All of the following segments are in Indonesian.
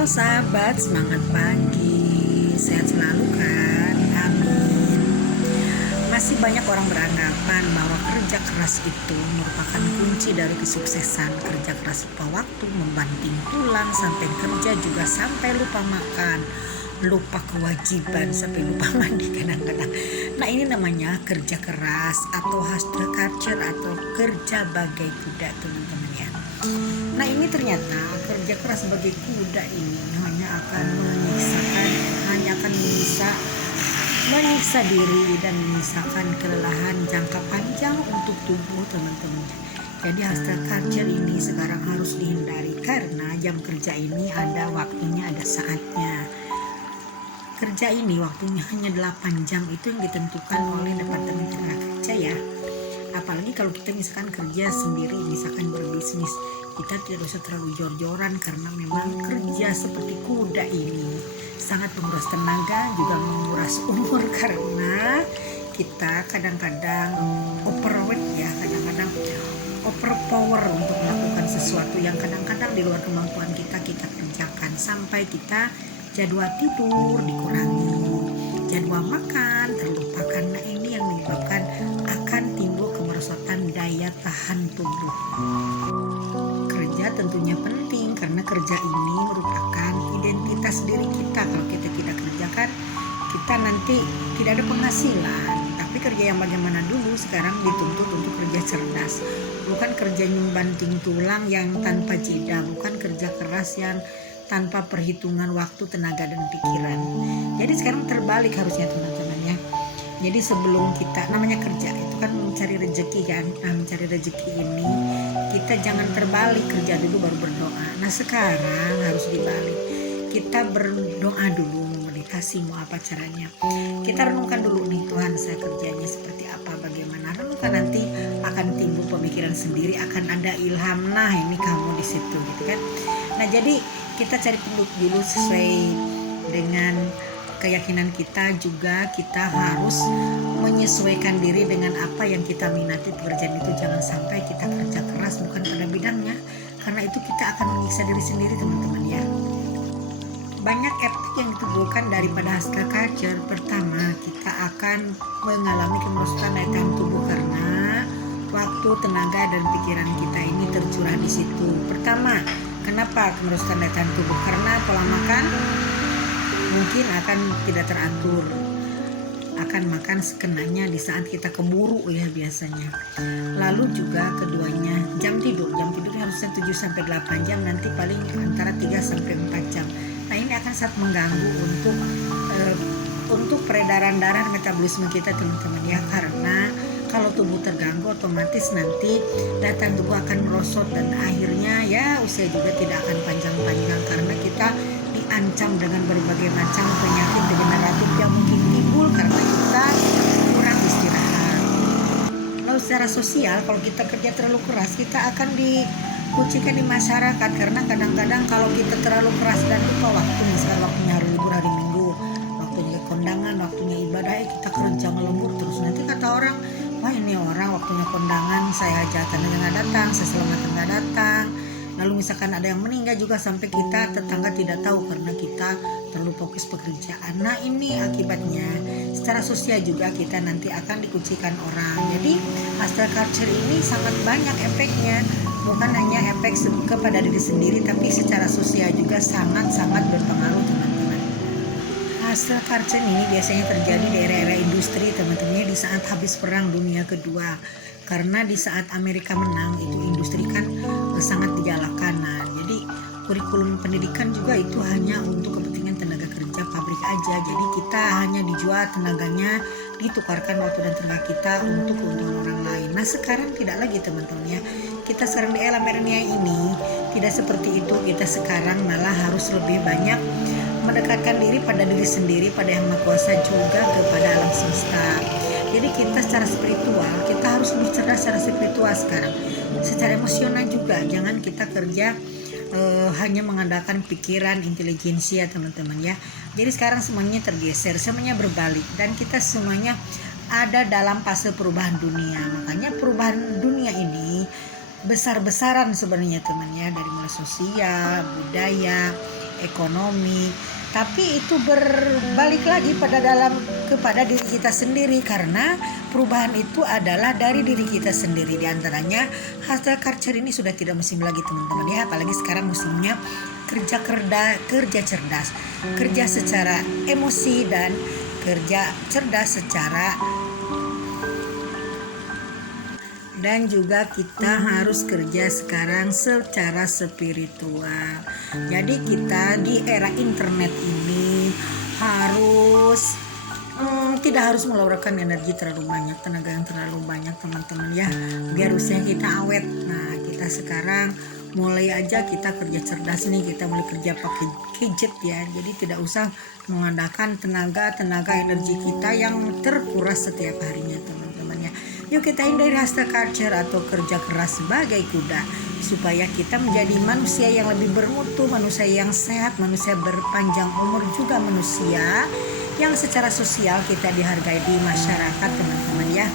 Halo sahabat, semangat pagi, sehat selalu kan? Amin. Masih banyak orang beranggapan bahwa kerja keras itu merupakan kunci dari kesuksesan. Kerja keras lupa waktu, membanting tulang, sampai kerja juga sampai lupa makan, lupa kewajiban, sampai lupa mandi kadang-kadang. Nah, ini namanya kerja keras atau hustle culture atau kerja bagai kuda, teman-teman ya. Nah, ini ternyata kerja keras sebagai kuda ini hanya akan menyiksa diri dan menyisakan kelelahan jangka panjang untuk tubuh, teman-teman. Jadi hustle culture ini sekarang harus dihindari karena jam kerja ini ada waktunya, ada saatnya. Kerja ini waktunya hanya 8 jam, itu yang ditentukan oleh Departemen Tenaga Kerja ya. Apalagi kalau kita misalkan kerja sendiri, misalkan berbisnis, kita tidak usah terlalu jor-joran karena memang kerja seperti kuda ini sangat menguras tenaga, juga menguras umur karena kita kadang-kadang overweight ya, kadang-kadang overpower untuk melakukan sesuatu yang kadang-kadang di luar kemampuan kita kerjakan, sampai kita jadwal tidur dikurangi, jadwal makan terlupakan. Nah, ini yang menyebabkan akan timbul kemerosotan daya tahan tubuh. Kerja tentunya penting karena kerja ini merupakan identitas diri kita. Kalau kita tidak kerjakan, kita nanti tidak ada penghasilan. Tapi kerja yang bagaimana dulu, sekarang dituntut untuk kerja cerdas, bukan kerja banting tulang yang tanpa jeda, bukan kerja keras yang tanpa perhitungan waktu, tenaga, dan pikiran. Jadi sekarang terbalik harusnya, teman-teman ya. Jadi sebelum kita, namanya kerja itu kan mencari rezeki kan. Nah, mencari rezeki ini kita jangan terbalik, kerja dulu baru berdoa. Nah, sekarang harus dibalik. Kita berdoa dulu, meditasi, mau apa caranya. Kita renungkan dulu nih, Tuhan saya kerjanya seperti apa, bagaimana. Renungkan, nanti akan timbul pemikiran sendiri, akan ada ilham. Nah, ini kamu di situ gitu kan. Nah, jadi kita cari penduduk dulu sesuai dengan keyakinan kita. Juga kita harus menyesuaikan diri dengan apa yang kita minati. Pekerjaan itu jangan sampai kita kerja keras bukan pada bidangnya, karena itu kita akan menyiksa diri sendiri, teman-teman ya. Banyak efek yang ditimbulkan daripada hustle culture. Pertama, kita akan mengalami kemerosotan daya tahan tubuh karena waktu, tenaga, dan pikiran kita ini tercurah di situ. Pertama, kenapa kemerosotan daya tahan tubuh? Karena pola makan mungkin akan tidak teratur, akan makan sekenanya di saat kita keburu ya biasanya. Lalu juga keduanya jam tidur harusnya 7-8 jam, nanti paling antara 3-4 jam. Nah, ini akan sangat mengganggu untuk peredaran darah, metabolisme kita, teman-teman ya. Karena kalau tubuh terganggu, otomatis nanti daya tahan tubuh akan merosot dan akhirnya ya usia juga tidak akan panjang-panjang karena kita diancam dengan berbagai macam penyakit degeneratif yang mungkin timbul karena kita kurang istirahat. Lalu secara sosial, kalau kita kerja terlalu keras, kita akan dikucilkan di masyarakat karena kadang-kadang kalau kita terlalu keras dan lupa waktu, misalnya waktunya hari libur, hari Minggu, waktunya kondangan, waktunya ibadah, kita kerja ngelembur terus, nanti kata orang, wah ini orang waktunya kondangan, saya hajatan nggak datang, saya selamatan nggak datang. Lalu misalkan ada yang meninggal juga, sampai kita tetangga tidak tahu karena kita terlalu fokus pekerjaan. Nah, ini akibatnya secara sosial juga kita nanti akan dikucilkan orang. Jadi hustle culture ini sangat banyak efeknya, bukan hanya efek kepada diri sendiri, tapi secara sosial juga sangat-sangat berpengaruh, teman-teman. Hustle culture ini biasanya terjadi di era-era industri, teman-teman, di saat habis perang dunia kedua. Karena di saat Amerika menang, itu industri kan sangat digalakan. Nah, jadi kurikulum pendidikan juga itu hanya untuk kepentingan tenaga kerja pabrik aja. Jadi kita hanya dijual tenaganya, ditukarkan waktu dan tenaga kita untuk keuntungan orang lain. Nah, sekarang tidak lagi, teman-teman ya. Kita sekarang di era milenial ini tidak seperti itu. Kita sekarang malah harus lebih banyak mendekatkan diri pada diri sendiri, pada Yang Maha Kuasa, juga kepada alam semesta. Jadi kita secara spiritual, kita harus lebih cerdas secara spiritual sekarang. Secara emosional juga, jangan kita kerja hanya mengandalkan pikiran, intelijensi ya, teman-teman ya. Jadi sekarang semuanya tergeser, semuanya berbalik, dan kita semuanya ada dalam fase perubahan dunia. Makanya perubahan dunia ini besar-besaran sebenarnya teman ya, dari mulai sosial, budaya, ekonomi. Tapi itu berbalik lagi kepada diri kita sendiri, karena perubahan itu adalah dari diri kita sendiri. Di antaranya hustle culture ini sudah tidak musim lagi teman-teman ya, apalagi sekarang musimnya kerja cerdas, kerja secara emosi dan kerja cerdas dan juga kita harus kerja sekarang secara spiritual. Jadi kita di era internet ini harus tidak harus mengeluarkan energi terlalu banyak, tenaga yang terlalu banyak teman-teman ya, biar usia kita awet. Nah kita sekarang mulai aja kita kerja cerdas nih, kita mulai kerja pakai gadget ya, jadi tidak usah mengandalkan tenaga energi kita yang terkuras setiap harinya teman-teman ya. Yuk kita hindari hustle culture atau kerja keras sebagai kuda, supaya kita menjadi manusia yang lebih bermutu, manusia yang sehat, manusia berpanjang umur, juga manusia yang secara sosial kita dihargai di masyarakat teman-teman ya.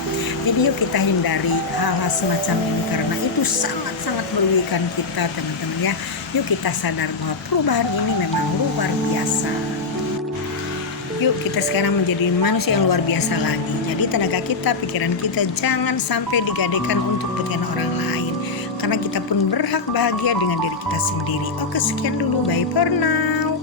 Jadi yuk kita hindari hal-hal semacam ini, karena itu sangat-sangat merugikan kita teman-teman ya. Yuk kita sadar bahwa perubahan ini memang luar biasa. Yuk kita sekarang menjadi manusia yang luar biasa lagi. Jadi tenaga kita, pikiran kita jangan sampai digadaikan untuk kepentingan orang lain, karena kita pun berhak bahagia dengan diri kita sendiri. Oke, sekian dulu, bye for now.